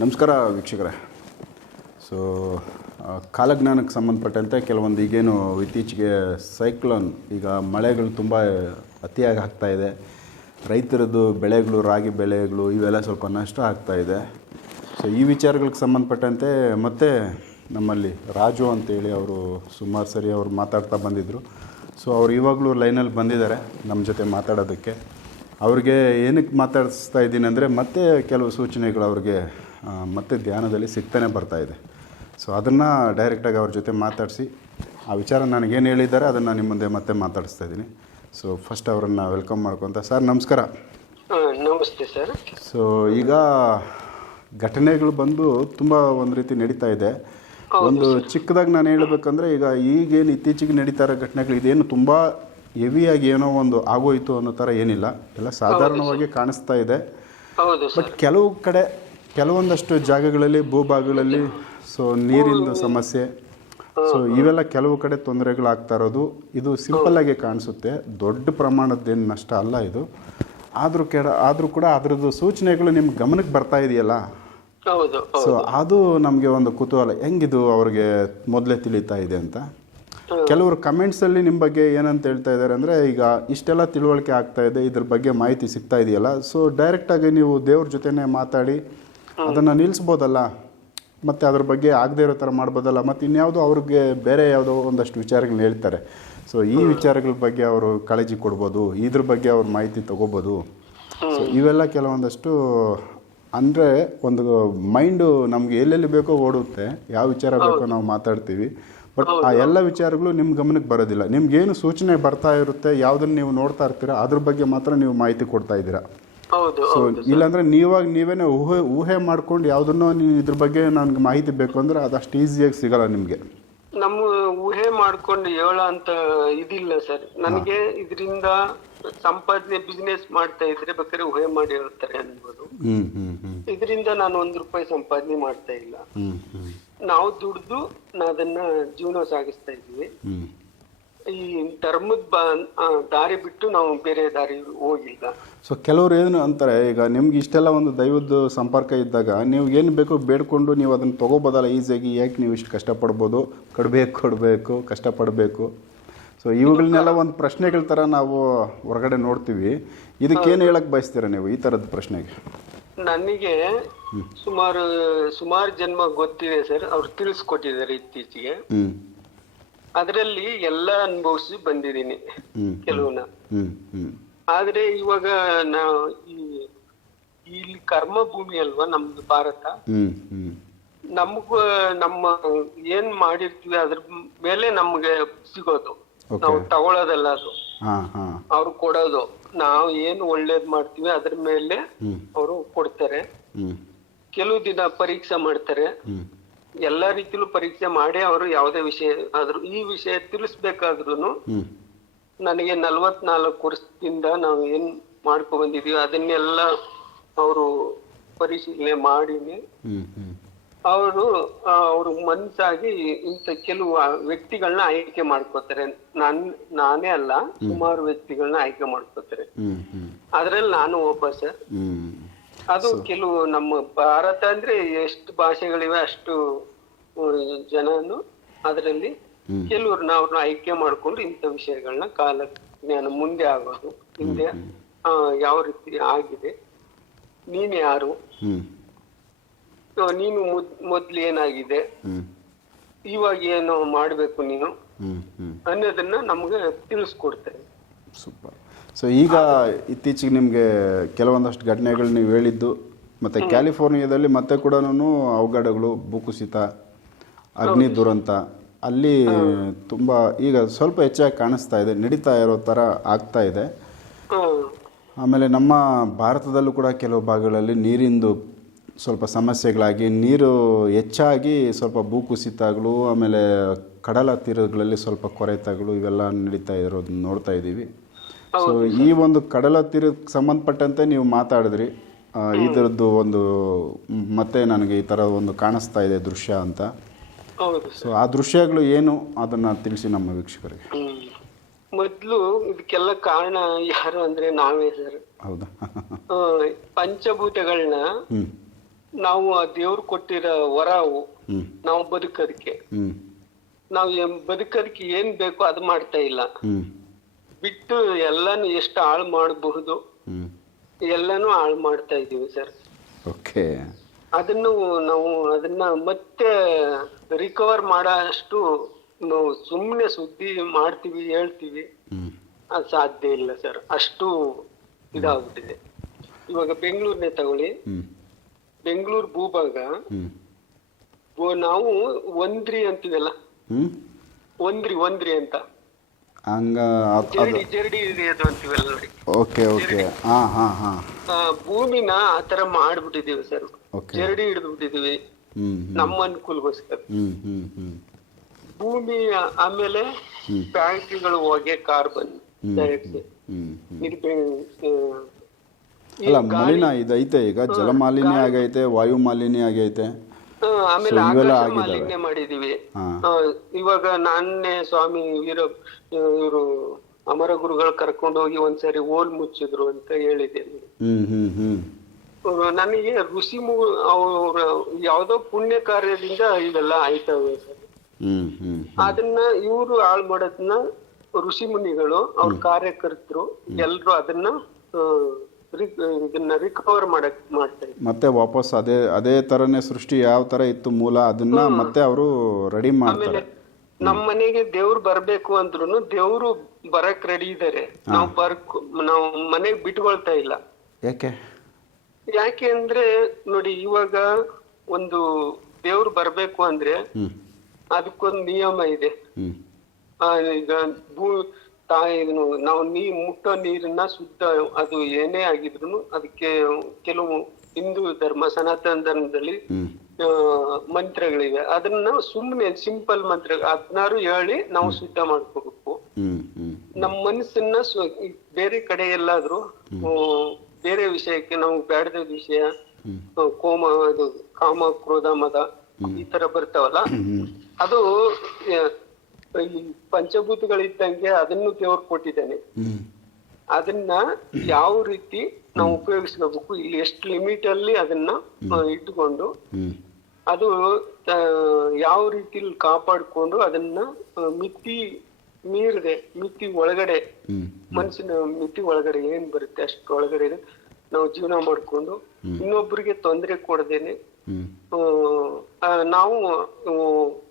ನಮಸ್ಕಾರ ವೀಕ್ಷಕರೇ. ಸೊ ಕಾಲಜ್ಞಾನಕ್ಕೆ ಸಂಬಂಧಪಟ್ಟಂತೆ ಕೆಲವೊಂದು ಈಗೇನು ಇತ್ತೀಚೆಗೆ ಸೈಕ್ಲೋನ್ ಈಗ ಮಳೆಗಳು ತುಂಬ ಅತಿಯಾಗಿ ಆಗ್ತಾ ಇದೆ. ರೈತರದ್ದು ಬೆಳೆಗಳು, ರಾಗಿ ಬೆಳೆಗಳು ಇವೆಲ್ಲ ಸ್ವಲ್ಪ ನಷ್ಟ ಆಗ್ತಾ ಇದೆ. ಸೊ ಈ ವಿಚಾರಗಳಿಗೆ ಸಂಬಂಧಪಟ್ಟಂತೆ ಮತ್ತೆ ನಮ್ಮಲ್ಲಿ ರಾಜು ಅಂತೇಳಿ ಅವರು ಸುಮಾರು ಸರಿ ಅವರು ಮಾತಾಡ್ತಾ ಬಂದಿದ್ದರು ಸೊ ಅವ್ರು ಇವಾಗಲೂ ಲೈನಲ್ಲಿ ಬಂದಿದ್ದಾರೆ ನಮ್ಮ ಜೊತೆ ಮಾತಾಡೋದಕ್ಕೆ. ಅವ್ರಿಗೆ ಏನಕ್ಕೆ ಮಾತಾಡಿಸ್ತಾ ಇದ್ದೀನಿ ಅಂದರೆ ಮತ್ತೆ ಕೆಲವು ಸೂಚನೆಗಳು ಅವ್ರಿಗೆ ಮತ್ತೆ ಧ್ಯಾನದಲ್ಲಿ ಸಿಗ್ತಾನೆ ಬರ್ತಾ ಇದೆ. ಸೊ ಅದನ್ನು ಡೈರೆಕ್ಟಾಗಿ ಅವ್ರ ಜೊತೆ ಮಾತಾಡಿಸಿ ಆ ವಿಚಾರ ನನಗೇನು ಹೇಳಿದ್ದಾರೆ ಅದನ್ನು ನಿಮ್ಮ ಮುಂದೆ ಮತ್ತೆ ಮಾತಾಡಿಸ್ತಾ ಇದ್ದೀನಿ. ಸೊ ಫಸ್ಟ್ ಅವರನ್ನು ವೆಲ್ಕಮ್ ಮಾಡ್ಕೊತ ಸರ್ ನಮಸ್ಕಾರ. ನಮಸ್ತೆ ಸರ್ ಸೊ ಈಗ ಘಟನೆಗಳು ಬಂದು ತುಂಬ ಒಂದು ರೀತಿ ನಡೀತಾ ಇದೆ. ಒಂದು ಚಿಕ್ಕದಾಗಿ ನಾನು ಹೇಳಬೇಕಂದ್ರೆ ಈಗ ಈಗೇನು ಇತ್ತೀಚೆಗೆ ನಡೀತಾ ಇರೋ ಘಟನೆಗಳು ಇದೇನು ತುಂಬ ಹೆವಿಯಾಗಿ ಏನೋ ಒಂದು ಆಗೋಯ್ತು ಅನ್ನೋ ಥರ ಏನಿಲ್ಲ. ಎಲ್ಲ ಸಾಧಾರಣವಾಗಿ ಕಾಣಿಸ್ತಾ ಇದೆ. ಬಟ್ ಕೆಲವು ಕಡೆ ಕೆಲವೊಂದಷ್ಟು ಜಾಗಗಳಲ್ಲಿ ಭೂಭಾಗಗಳಲ್ಲಿ ಸೊ ನೀರಿನ ಸಮಸ್ಯೆ. ಸೊ ಇವೆಲ್ಲ ಕೆಲವು ಕಡೆ ತೊಂದರೆಗಳಾಗ್ತಾ ಇರೋದು. ಇದು ಸಿಂಪಲ್ ಆಗಿ ಕಾಣಿಸುತ್ತೆ. ದೊಡ್ಡ ಪ್ರಮಾಣದ್ದೇನು ನಷ್ಟ ಅಲ್ಲ ಇದು. ಆದರೂ ಕೆಡ ಆದರೂ ಕೂಡ ಅದರದ್ದು ಸೂಚನೆಗಳು ನಿಮ್ಮ ಗಮನಕ್ಕೆ ಬರ್ತಾ ಇದೆಯಲ್ಲ? ಸೊ ಅದು ನಮಗೆ ಒಂದು ಕುತೂಹಲ. ಹೆಂಗಿದು ಅವ್ರಿಗೆ ಮೊದಲೇ ತಿಳಿತಾ ಇದೆ ಅಂತ? ಕೆಲವರು ಕಮೆಂಟ್ಸಲ್ಲಿ ನಿಮ್ಮ ಬಗ್ಗೆ ಏನಂತ ಹೇಳ್ತಾ ಇದ್ದಾರೆ ಅಂದರೆ ಈಗ ಇಷ್ಟೆಲ್ಲ ತಿಳುವಳಿಕೆ ಆಗ್ತಾ ಇದೆ ಇದ್ರ ಬಗ್ಗೆ ಮಾಹಿತಿ ಸಿಗ್ತಾ ಇದೆಯಲ್ಲ? ಸೊ ಡೈರೆಕ್ಟಾಗಿ ನೀವು ದೇವ್ರ ಜೊತೆನೇ ಮಾತಾಡಿ ಅದನ್ನು ನಿಲ್ಲಿಸ್ಬೋದಲ್ಲ ಮತ್ತೆ ಅದ್ರ ಬಗ್ಗೆ ಆಗದೇ ಇರೋ ತರ ಮಾಡ್ಬೋದಲ್ಲ? ಮತ್ತೆ ಇನ್ಯಾವುದೋ ಅವ್ರಿಗೆ ಬೇರೆ ಯಾವುದೋ ಒಂದಷ್ಟು ವಿಚಾರಗಳನ್ನ ಹೇಳ್ತಾರೆ. ಸೊ ಈ ವಿಚಾರಗಳ ಬಗ್ಗೆ ಅವರು ಕಾಳಜಿ ಕೊಡ್ಬೋದು. ಇದ್ರ ಬಗ್ಗೆ ಅವ್ರ ಮಾಹಿತಿ ತಗೋಬೋದು. ಸೊ ಇವೆಲ್ಲ ಕೆಲವೊಂದಷ್ಟು ಅಂದ್ರೆ ಒಂದು ಮೈಂಡು ನಮ್ಗೆ ಎಲ್ಲೆಲ್ಲಿ ಬೇಕೋ ಓಡುತ್ತೆ. ಯಾವ ವಿಚಾರ ಬೇಕೋ ನಾವು ಮಾತಾಡ್ತೀವಿ. ಬಟ್ ಆ ಎಲ್ಲ ವಿಚಾರಗಳು ನಿಮ್ಮ ಗಮನಕ್ಕೆ ಬರೋದಿಲ್ಲ. ನಿಮ್ಗೇನು ಸೂಚನೆ ಬರ್ತಾ ಇರುತ್ತೆ ಯಾವುದನ್ನು ನೀವು ನೋಡ್ತಾ ಇರ್ತೀರಾ ಅದ್ರ ಬಗ್ಗೆ ಮಾತ್ರ ನೀವು ಮಾಹಿತಿ ಕೊಡ್ತಾ ಇದ್ದೀರಾ. ಸೊ ಇಲ್ಲಾಂದ್ರೆ ನೀವಾಗ ನೀವೇನೆ ಊಹೆ ಊಹೆ ಮಾಡ್ಕೊಂಡು ಯಾವುದನ್ನೋ ನೀವು ಇದ್ರ ಬಗ್ಗೆ ನನ್ಗೆ ಮಾಹಿತಿ ಬೇಕು ಅಂದ್ರೆ ಅದಷ್ಟು ಈಸಿಯಾಗಿ ಸಿಗಲ್ಲ ನಿಮಗೆ. ನಮ್ಮ ಊಹೆ ಮಾಡ್ಕೊಂಡು ಹೇಳ ಅಂತ ಇದಿಲ್ಲ ಸರ್. ನನಗೆ ಇದರಿಂದ ಸಂಪಾದನೆ ಬಿಸ್ನೆಸ್ ಮಾಡ್ತಾ ಇದ್ರೆ ಬೇಕಾದ್ರೆ ಊಹೆ ಮಾಡಿ ಹೇಳ್ತಾರೆ ಅನ್ಬೋದು. ಇದರಿಂದ ನಾನು ಒಂದ್ ರೂಪಾಯಿ ಸಂಪಾದನೆ ಮಾಡ್ತಾ ಇಲ್ಲ. ನಾವು ದುಡ್ದು ನಾ ಅದನ್ನ ಜೀವನ ಸಾಗಿಸ್ತಾ ಇದೀವಿ. ಈ ಧರ್ಮದ ದಾರಿ ಬಿಟ್ಟು ನಾವು ಬೇರೆ ದಾರಿ ಹೋಗಿಲ್ಲ. ಸೊ ಕೆಲವರು ಏನು ಅಂತಾರೆ ಈಗ ನಿಮ್ಗೆ ಇಷ್ಟೆಲ್ಲ ಒಂದು ದೈವದ ಸಂಪರ್ಕ ಇದ್ದಾಗ ನೀವು ಏನು ಬೇಕೋ ಬೇಡ್ಕೊಂಡು ನೀವು ಅದನ್ನು ತಗೋಬೋದಲ್ಲ ಈಸಿಯಾಗಿ ಯಾಕೆ ನೀವು ಇಷ್ಟು ಕಷ್ಟಪಡ್ಬೋದು? ಕೊಡಬೇಕು ಕೊಡಬೇಕು ಕಷ್ಟಪಡಬೇಕು. ಸೊ ಇವುಗಳನ್ನೆಲ್ಲ ಒಂದು ಪ್ರಶ್ನೆಗಳ ಥರ ನಾವು ಹೊರಗಡೆ ನೋಡ್ತೀವಿ. ಇದಕ್ಕೇನು ಹೇಳಕ್ಕೆ ಬಯಸ್ತೀರಾ ನೀವು ಈ ಥರದ ಪ್ರಶ್ನೆಗೆ? ನನಗೆ ಸುಮಾರು ಸುಮಾರು ಜನ್ಮ ಗೊತ್ತಿದೆ ಸರ್. ಅವ್ರು ತಿಳಿಸ್ಕೊಟ್ಟಿದ್ದಾರೆ ಇತ್ತೀಚೆಗೆ. ಹ್ಞೂ ಅದರಲ್ಲಿ ಎಲ್ಲ ಅನುಭವಿಸಿ ಬಂದಿದ್ದೀನಿ ಕೆಲವನ್ನ ಆದ್ರೆ ಇವಾಗ ನಾವು ಈ ಇಲ್ಲಿ ಕರ್ಮ ಭೂಮಿ ಅಲ್ವಾ ನಮ್ದು ಭಾರತ? ನಮಗ ನಮ್ಮ ಏನ್ ಮಾಡಿರ್ತೀವಿ ಅದ್ರ ಮೇಲೆ ನಮ್ಗೆ ಸಿಗೋದು. ನಾವು ತಗೊಳ್ಳೋದಲ್ಲ ಅದು. ಅವ್ರು ಕೊಡೋದು. ನಾವು ಏನ್ ಒಳ್ಳೇದ್ ಮಾಡ್ತೀವಿ ಅದ್ರ ಮೇಲೆ ಅವರು ಕೊಡ್ತಾರೆ. ಕೆಲವು ದಿನ ಪರೀಕ್ಷೆ ಮಾಡ್ತಾರೆ. ಎಲ್ಲಾ ರೀತಿಲೂ ಪರೀಕ್ಷೆ ಮಾಡಿ ಅವರು ಯಾವುದೇ ವಿಷಯ ಆದ್ರೂ ಈ ವಿಷಯ ತಿಳಿಸ್ಬೇಕಾದ್ರೂ ನನಗೆ ನಲವತ್ನಾಲ್ಕು ವರ್ಷದಿಂದ ನಾವು ಏನ್ ಮಾಡ್ಕೊ ಬಂದಿದೀವಿ ಅದನ್ನೆಲ್ಲ ಅವರು ಪರಿಶೀಲನೆ ಮಾಡಿನಿ ಅವರು ಅವರು ಮನ್ಸಾಗಿ ಇಂಥ ಕೆಲವು ವ್ಯಕ್ತಿಗಳನ್ನ ಆಯ್ಕೆ ಮಾಡ್ಕೋತಾರೆ. ನಾನ್ ನಾನೇ ಅಲ್ಲ ಸುಮಾರು ವ್ಯಕ್ತಿಗಳನ್ನ ಆಯ್ಕೆ ಮಾಡ್ಕೋತಾರೆ. ಅದ್ರಲ್ಲಿ ನಾನು ಒಬ್ಬ ಸರ್. ಅದು ಕೆಲವು ನಮ್ಮ ಭಾರತ ಅಂದ್ರೆ ಎಷ್ಟು ಭಾಷೆಗಳಿವೆ ಅಷ್ಟು ಜನನು ಅದರಲ್ಲಿ ಕೆಲವರು ನಾವ್ ಆಯ್ಕೆ ಮಾಡ್ಕೊಂಡು ಇಂಥ ವಿಷಯಗಳನ್ನ ಕಾಲ ಜ್ಞಾನ ಮುಂದೆ ಆಗೋದು. ಹಿಂದೆ ಯಾವ ರೀತಿ ಆಗಿದೆ. ನೀನ್ ಯಾರು? ನೀನು ಮೊದ್- ಮೊದ್ಲು ಏನಾಗಿದೆ? ಇವಾಗ ಏನು ಮಾಡ್ಬೇಕು ನೀನು? ಅನ್ನೋದನ್ನ ನಮ್ಗೆ ತಿಳಿಸ್ಕೊಡ್ತಾರೆ ಸೂಪರ್. ಸೊ ಈಗ ಇತ್ತೀಚೆಗೆ ನಿಮಗೆ ಕೆಲವೊಂದಷ್ಟು ಘಟನೆಗಳು ನೀವು ಹೇಳಿದ್ದು ಮತ್ತು ಕ್ಯಾಲಿಫೋರ್ನಿಯಾದಲ್ಲಿ ಮತ್ತೆ ಕೂಡ ಅವಘಡಗಳು ಭೂಕುಸಿತ ಅಗ್ನಿ ದುರಂತ ಅಲ್ಲಿ ತುಂಬ ಈಗ ಸ್ವಲ್ಪ ಹೆಚ್ಚಾಗಿ ಕಾಣಿಸ್ತಾ ಇದೆ ನಡೀತಾ ಇರೋ ಥರ ಆಗ್ತಾ ಇದೆ. ಆಮೇಲೆ ನಮ್ಮ ಭಾರತದಲ್ಲೂ ಕೂಡ ಕೆಲವು ಭಾಗಗಳಲ್ಲಿ ನೀರಿಂದು ಸ್ವಲ್ಪ ಸಮಸ್ಯೆಗಳಾಗಿ ನೀರು ಹೆಚ್ಚಾಗಿ ಸ್ವಲ್ಪ ಭೂಕುಸಿತಗಳು ಆಮೇಲೆ ಕಡಲ ತೀರಗಳಲ್ಲಿ ಸ್ವಲ್ಪ ಕೊರೆತಗಳು ಇವೆಲ್ಲ ನಡೀತಾ ಇರೋದನ್ನ ನೋಡ್ತಾ ಇದ್ದೀವಿ. ಸೊ ಈ ಒಂದು ಕಡಲ ತೀರಕ್ಕೆ ಸಂಬಂಧಪಟ್ಟಂತೆ ನೀವು ಮಾತಾಡಿದ್ರಿ. ಈ ಥರದ್ದು ಒಂದು ಮತ್ತೆ ನನಗೆ ಈ ಥರ ಒಂದು ಕಾಣಿಸ್ತಾ ಇದೆ ದೃಶ್ಯ ಅಂತ. ಹೌದು ಸೊ ಆ ದೃಶ್ಯಗಳು ಏನು? ಅದನ್ನು ತಿಳಿಸಿ ನಮ್ಮ ವೀಕ್ಷಕರಿಗೆ. ಮೊದಲು ಇದಕ್ಕೆಲ್ಲ ಕಾರಣ ಯಾರು ಅಂದ್ರೆ ನಾವೇ ಸರ್. ಹೌದಾ? ಪಂಚಭೂತಗಳನ್ನ ನಾವು ಆ ದೇವ್ರು ಕೊಟ್ಟಿರೋ ವರ ಅವು ನಾವು ಬದುಕೋದಕ್ಕೆ. ನಾವು ಬದುಕೋದಕ್ಕೆ ಏನ್ ಬೇಕೋ ಅದು ಮಾಡ್ತಾ ಇಲ್ಲ. ಬಿಟ್ಟು ಎಲ್ಲಾನು ಎಷ್ಟು ಹಾಳು ಮಾಡಬಹುದು? ಎಲ್ಲಾನು ಹಾಳು ಮಾಡ್ತಾ ಇದೀವಿ ಸರ್. ಓಕೆ. ಅದನ್ನು ನಾವು ಅದನ್ನ ಮತ್ತೆ ರಿಕವರ್ ಮಾಡಷ್ಟು ನಾವು ಸುಮ್ಮನೆ ಸುದ್ದಿ ಮಾಡ್ತೀವಿ ಹೇಳ್ತೀವಿ. ಅದು ಸಾಧ್ಯ ಇಲ್ಲ ಸರ್. ಅಷ್ಟು ಇದಾಗ್ಬಿಟ್ಟಿದೆ. ಇವಾಗ ಬೆಂಗಳೂರನ್ನೇ ತಗೊಳ್ಳಿ. ಬೆಂಗಳೂರು ಭೂಭಾಗ. ನಾವು ಒಂದ್ರಿ ಅಂತೀವಲ್ಲ? ಒಂದ್ರಿ ಒಂದ್ರಿ ಅಂತ. ಹಂಗ ಅದು ಜರಡಿ ಅಂತೀವಲ್ಲ ನೋಡಿ. Okay okay. ಹಾ ಹಾ ಹಾ. ಆ, ಭೂಮಿನ ಆತರ ಮಾಡ್ಬಿಟ್ಟಿದೀವಿ ಸರ್. ಜರಡಿ ಹಿಡಿದು ಬಿಟ್ಟಿದೀವಿ ಹ್ಞೂ ನಮ್ಮ ಅನುಕೂಲಗೋಸ್ಕರ. ಭೂಮಿ ಆಮೇಲೆ. ಫ್ಯಾಕ್ಟ್ರಿಗಳು ಹೊಗೆ ಕಾರ್ಬನ್ ಹ್ಮ್. ಡೈಆಕ್ಸೈಡ್ ಆ, ಅಲ್ಲ ಮಲಿನ ಇದೈತೆ. ಈಗ ಜಲಮಾಲಿನ್ಯ ಆಗೈತೆ ವಾಯು ಮಾಲಿನ್ಯ ಆಗೈತೆ. ಆ, ಆಮೇಲೆ ಆಕಾಶ ಮಾಲಿನ್ಯ ಮಾಡಿದೀವಿ. ಇವಾಗ ನಾನೇ ಸ್ವಾಮಿ ವೀರ ಇವರು ಅಮರ ಗುರುಗಳು ಕರ್ಕೊಂಡು ಹೋಗಿ ಒಂದ್ಸರಿ ಓಲ್ ಮುಚ್ಚಿದ್ರು ಅಂತ ಅವ್ರು ನನಗೆ ಋಷಿ ಅವ್ರ ಯಾವ್ದೋ ಪುಣ್ಯ ಕಾರ್ಯದಿಂದ ಇದೆಲ್ಲ ಆಯ್ತವೆ. ಸರ್ ಅದನ್ನ ಇವರು ಹಾಳು ಮಾಡೋದನ್ನ ಋಷಿ ಮುನಿಗಳು ಅವ್ರ ಕಾರ್ಯಕರ್ತರು ಎಲ್ರು ಅದನ್ನ ರಿಕವರ್ ಮಾಡಕ್ ಮಾಡ್ತಾರೆ. ಮತ್ತೆ ವಾಪಸ್ ಅದೇ ಅದೇ ತರನೇ ಸೃಷ್ಟಿ ಯಾವ ತರ ಇತ್ತು ಮೂಲ ಅದನ್ನ ಮತ್ತೆ ಅವರು ರೆಡಿ ಮಾಡ್ತಾರೆ. ನಮ್ಮ ಮನೆಗೆ ದೇವ್ರು ಬರ್ಬೇಕು ಅಂದ್ರು ದೇವ್ರು ಬರಕ್ ರೆಡಿ ಇದಾರೆ. ನಾವು ಬರ್ಕ್ ನಾವು ಮನೆಗ್ ಬಿಟ್ಕೊಳ್ತಾ ಇಲ್ಲ. ಯಾಕೆ? ಯಾಕೆ ಅಂದ್ರೆ ನೋಡಿ ಇವಾಗ ಒಂದು ದೇವ್ರು ಬರ್ಬೇಕು ಅಂದ್ರೆ ಅದಕ್ಕೊಂದು ನಿಯಮ ಇದೆ. ಆ, ಈಗ ಭೂ ತಾಯಿ ನಾವು ನೀ ಮುಟ್ಟೋ ನೀರನ್ನ ಶುದ್ಧ ಅದು ಏನೇ ಆಗಿದ್ರು ಅದಕ್ಕೆ ಕೆಲವು ಹಿಂದೂ ಧರ್ಮ ಸನಾತನ ಧರ್ಮದಲ್ಲಿ ಮಂತ್ರಗಳಿವೆ. ಅದನ್ನ ಸುಮ್ಮನೆ ಸಿಂಪಲ್ ಮಂತ್ರ ಹದಿನಾರು ಹೇಳಿ ನಾವು ಶುದ್ಧ ಮಾಡ್ಕೋಬೇಕು. ನಮ್ಮ ಮನಸ್ಸನ್ನ ಬೇರೆ ಕಡೆ ಎಲ್ಲಾದ್ರೂ ಬೇರೆ ವಿಷಯಕ್ಕೆ ನಾವು ಬೇಡದ ವಿಷಯ ಕೋಮ ಅದು ಕಾಮ ಕ್ರೋಧ ಮದ ಈ ತರ ಬರ್ತಾವಲ್ಲ? ಅದು ಈ ಪಂಚಭೂತಗಳಿದ್ದಂಗೆ ಅದನ್ನು ದೇವ್ರು ಕೊಟ್ಟಿದ್ದಾನೆ. ಅದನ್ನ ಯಾವ ರೀತಿ ನಾವು ಉಪಯೋಗಿಸ್ಕೋಬೇಕು ಇಲ್ಲಿ ಎಷ್ಟು ಲಿಮಿಟ್ ಅಲ್ಲಿ ಅದನ್ನ ಇಟ್ಟುಕೊಂಡು ಅದು ಯಾವ ರೀತಿಲಿ ಕಾಪಾಡ್ಕೊಂಡು ಅದನ್ನ ಮಿತಿ ಮೀರದೆ ಮಿತಿ ಒಳಗಡೆ ಮನಸ್ಸಿನ ಮಿತಿ ಒಳಗಡೆ ಏನ್ ಬರುತ್ತೆ ಅಷ್ಟು ಒಳಗಡೆ ನಾವು ಜೀವನ ಮಾಡ್ಕೊಂಡು ಇನ್ನೊಬ್ಬರಿಗೆ ತೊಂದರೆ ಕೊಡದೇನೆ ನಾವು ಆ,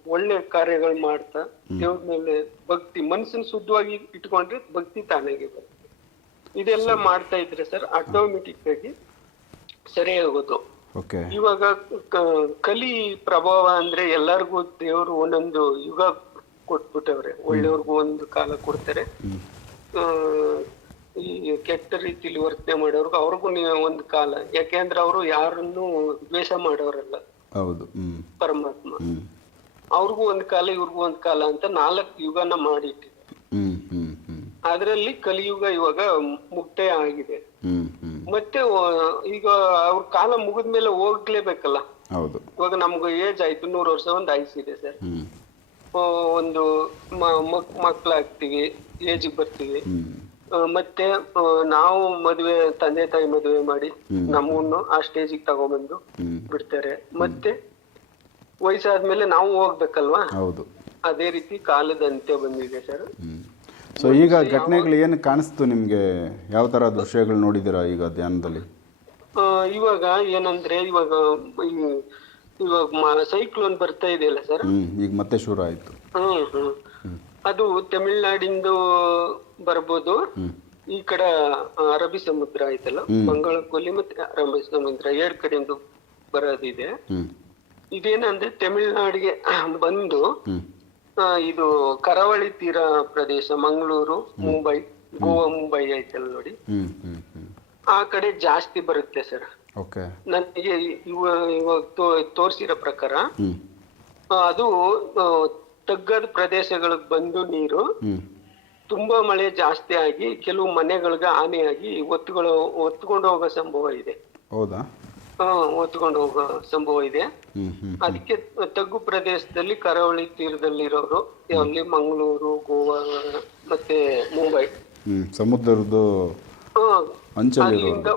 ಒಳ್ಳೆ ಕಾರ್ಯಗಳು ಮಾಡ್ತಾ ದೇವ್ರ ಮೇಲೆ ಭಕ್ತಿ ಮನಸ್ಸನ್ನ ಶುದ್ಧವಾಗಿ ಇಟ್ಕೊಂಡ್ರೆ ಭಕ್ತಿ ತಾನಾಗೆ ಬರುತ್ತೆ. ಇದೆಲ್ಲ ಮಾಡ್ತಾ ಇದ್ರೆ ಸರ್ ಆಟೋಮೆಟಿಕ್ ಆಗಿ ಸರಿ ಆಗೋದು. ಇವಾಗ ಕಲಿ ಪ್ರಭಾವ ಅಂದ್ರೆ ಎಲ್ಲರಿಗೂ ದೇವರು ಒಂದೊಂದು ಯುಗ ಕೊಟ್ಬಿಟ್ಟವ್ರೆ. ಒಳ್ಳೆಯವ್ರಿಗೂ ಒಂದು ಕಾಲ ಕೊಡ್ತಾರೆ. ಆ, ಈ ಕೆಟ್ಟ ರೀತಿಲಿ ವರ್ತನೆ ಮಾಡೋರ್ಗು ಅವ್ರಿಗೂ ಒಂದು ಕಾಲ. ಯಾಕೆಂದ್ರೆ ಅವರು ಯಾರನ್ನು ದ್ವೇಷ ಮಾಡೋರಲ್ಲ. ಹೌದು ಪರಮಾತ್ಮ. ಅವ್ರಿಗೂ ಒಂದ್ ಕಾಲ ಇವ್ರಿಗೂ ಒಂದ್ ಕಾಲ ಅಂತ ನಾಲ್ಕು ಯುಗನ ಮಾಡಿಟ್ಟಿದೆ. ಅದರಲ್ಲಿ ಕಲಿಯುಗ ಇವಾಗ ಮುಕ್ತಾಯ ಆಗಿದೆ. ಮತ್ತೆ ಈಗ ಅವ್ರ ಕಾಲ ಮುಗಿದ್ಮೇಲೆ ಹೋಗ್ಲೇಬೇಕಲ್ಲ. ಹೌದು. ಇವಾಗ ನಮ್ಗೆ ಏಜ್ ಆಯ್ತು ನೂರು ವರ್ಷ ಒಂದು ಆಯ್ಸಿದೆ ಸರ್. ಒಂದು ಮಕ್ ಮಕ್ಳಾಗ್ತೀವಿ ಏಜಿಗೆ ಬರ್ತೀವಿ. ಮತ್ತೆ ನಾವು ಮದುವೆ ತಂದೆ ತಾಯಿ ಮದುವೆ ಮಾಡಿ ನಮ್ಮನ್ನು ಆ ಸ್ಟೇಜಿಗೆ ತಗೊಬಂದು ಬಿಡ್ತಾರೆ. ಮತ್ತೆ ವಯಸ್ಸಾದ್ಮೇಲೆ ನಾವು ಹೋಗ್ಬೇಕಲ್ವಾ? ಹೌದು. ಅದೇ ರೀತಿ ಕಾಲದ ಅಂತ್ಯ ಬಂದಿದೆ ಸರ್. ಸೊ ಈಗ ಘಟನೆಗಳು ಏನು ಕಾಣಿಸ್ತು ನಿಮಗೆ? ಯಾವ ತರ ದೃಶ್ಯಗಳು ನೋಡಿದಿರಾ ಈಗ ಧ್ಯಾನದಲ್ಲಿ? ಇವಾಗ ಏನಂದ್ರೆ ಇವಾಗ ಇವಾಗ ಸೈಕ್ಲೋನ್ ಬರ್ತಾ ಇದೆಯಲ್ಲ ಸರ್? ಈಗ ಮತ್ತೆ ಶುರು ಆಯಿತು. ಹ್ಮ್ ಹ್ಮ್. ಅದು ತಮಿಳ್ನಾಡಿಂದು ಬರ್ಬೋದು. ಈ ಕಡೆ ಅರಬ್ಬಿ ಸಮುದ್ರ ಆಯ್ತಲ್ಲ? ಬಂಗಾಳ ಕೊಲ್ಲಿ ಮತ್ತೆ ಅರಬ್ಬಿ ಸಮುದ್ರ ಎರಡ್ ಕಡೆಯಿಂದ ಬರೋದಿದೆ. ಇದೇನಂದ್ರೆ ತಮಿಳ್ನಾಡಿಗೆ ಬಂದು ಇದು ಕರಾವಳಿ ತೀರ ಪ್ರದೇಶ ಮಂಗಳೂರು ಮುಂಬೈ ಗೋವಾ ಮುಂಬೈ ಐತಲ್ಲ ನೋಡಿ. ಆ ಕಡೆ ಜಾಸ್ತಿ ಬರುತ್ತೆ ಸರ್. ನನಗೆ ಇವ ಇವಾಗ ತೋರಿಸಿರೋ ಪ್ರಕಾರ ಅದು ತಗ್ಗದ ಪ್ರದೇಶಗಳಿಗೆ ಬಂದು ನೀರು ತುಂಬಾ ಮಳೆ ಜಾಸ್ತಿ ಆಗಿ ಕೆಲವು ಮನೆಗಳಿಗೆ ಹಾನಿಯಾಗಿ ಒತ್ತುಗಳು ಒತ್ಕೊಂಡು ಹೋಗೋ ಸಂಭವ ಇದೆ. ಹೌದಾ? ಒತ್ಕೊಂಡು ಹೋಗೋ ಸಂಭವ ಇದೆ. ಅದಕ್ಕೆ ತಗ್ಗು ಪ್ರದೇಶದಲ್ಲಿ ಕರಾವಳಿ ತೀರದಲ್ಲಿರೋರು ಅಲ್ಲಿ ಮಂಗಳೂರು ಗೋವಾ ಮತ್ತೆ ಮುಂಬೈ. ಸಮುದ್ರದ ಸಮುದ್ರದ್ದು. ಅಲ್ಲಿಂದ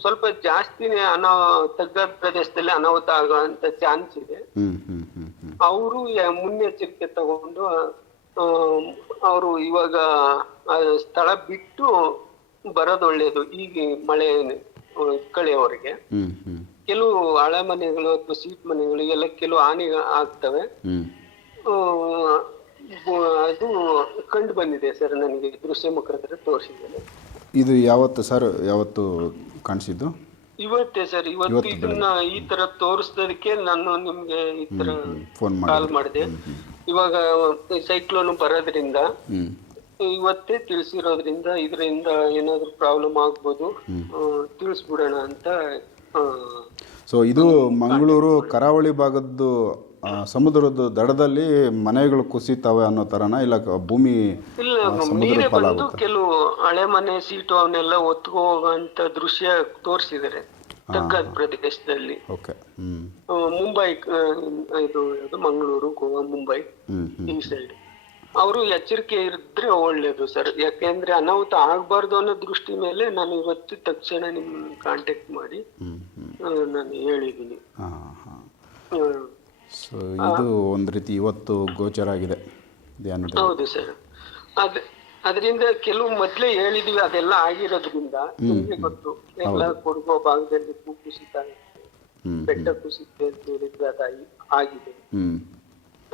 ಸ್ವಲ್ಪ ಜಾಸ್ತಿನೇ ಅನಾ ತಗ್ಗದ ಪ್ರದೇಶದಲ್ಲಿ ಅನಾಹುತ ಆಗುವಂತ ಚಾನ್ಸ್ ಇದೆ. ಅವರು ಮುನ್ನೆಚ್ಚರಿಕೆ ತಗೊಂಡು ಅವರು ಇವಾಗ ಸ್ಥಳ ಬಿಟ್ಟು ಬರೋದು ಒಳ್ಳೇದು. ಈಗ ಮಳೆ ಕಳೆಯವರೆಗೆ. ಕೆಲವು ಹಳೆ ಮನೆಗಳು ಅಥವಾ ಸೀಟ್ ಮನೆಗಳು ಎಲ್ಲ ಕೆಲವು ಹಾನಿ ಆಗ್ತವೆ. ಅದು ಕಂಡು ಬಂದಿದೆ ಸರ್ ನನಗೆ. ದೃಶ್ಯ ಮುಖಾಂತರ ತೋರಿಸಿದ್ದೇನೆ. ಇದು ಯಾವತ್ತು ಸರ್? ಯಾವತ್ತು ಕಾಣಿಸಿದ್ದು? ಇವತ್ತೇ ಸರ್ ಇವತ್ತು ಇದನ್ನ ಈ ತರ ತೋರಿಸೋದಕ್ಕೆ ನಾನು ನಿಮ್ಗೆ ಈ ತರ ಫೋನ್ ಕಾಲ್ ಮಾಡಿದೆ. ಇವಾಗ ಸೈಕ್ಲೋನ್ ಬರೋದ್ರಿಂದ ಇವತ್ತೇ ತಿಳಿಸಿರೋದ್ರಿಂದ ಇದರಿಂದ ಏನಾದ್ರೂ ಪ್ರಾಬ್ಲಮ್ ಆಗ್ಬೋದು. ತಿಳಿಸ್ಬಿಡೋಣ ಅಂತ ಸೊ ಇದು ಮಂಗಳೂರು ಕರಾವಳಿ ಭಾಗದ್ದು ಸಮುದ್ರದ ದಡದಲ್ಲಿ ಮನೆಗಳು ಕುಸಿತಾವೆ ಅನ್ನೋ ತರನ ಇಲ್ಲ ಭೂಮಿ ನೀರೇ ಬಂದು ಕೆಲವು ಹಳೆ ಮನೆ ಸೀಟು ಅವನ್ನೆಲ್ಲ ಒತ್ಕೋಗಂತ ದೃಶ್ಯ ತೋರಿಸಿದ್ದಾರೆ. ತಗ್ಗಾದ ಪ್ರದೇಶದಲ್ಲಿ. ಓಕೆ. ಮುಂಬೈ ಇದು ಮಂಗಳೂರು ಗೋವಾ ಮುಂಬೈ ಈ ಸೈಡ್ ಅವರು ಎಚ್ಚರಿಕೆ ಇದ್ರೆ ಒಳ್ಳೇದು ಸರ್. ಯಾಕೆಂದ್ರೆ ಅನಾಹುತ ಆಗ್ಬಾರ್ದು ಅನ್ನೋ ದೃಷ್ಟಿ ಮೇಲೆ ನಾನು ಇವತ್ತು ತಕ್ಷಣ ನಿಮ್ ಕಾಂಟ್ಯಾಕ್ಟ್ ಮಾಡಿ ನಾನು ಹೇಳಿದ್ದೀನಿ. ಸೊ ಇದು ಒಂದು ರೀತಿ ಇವತ್ತು ಗೋಚರ ಆಗಿದೆ ಧ್ಯಾನದಲ್ಲಿ. ಹೌದು ಸರ್. ಅದ ಅದರಿಂದ ಕೆಲವು ಮೊದ್ಲೇ ಹೇಳಿದ್ವಿ ಅದೆಲ್ಲ ಆಗಿರೋದ್ರಿಂದ ನಿಮ್ಗೆ ಗೊತ್ತು. ಎಲ್ಲ ಕೊಡಗು ಭಾಗದಲ್ಲಿ ಭೂ ಕುಸಿತ ಬೆಟ್ಟ ಕುಸಿತ ಅಂತ ಹೇಳಿದ್ವಿ ಅದಾಗಿ ಆಗಿದೆ. ಹ್ಮ್.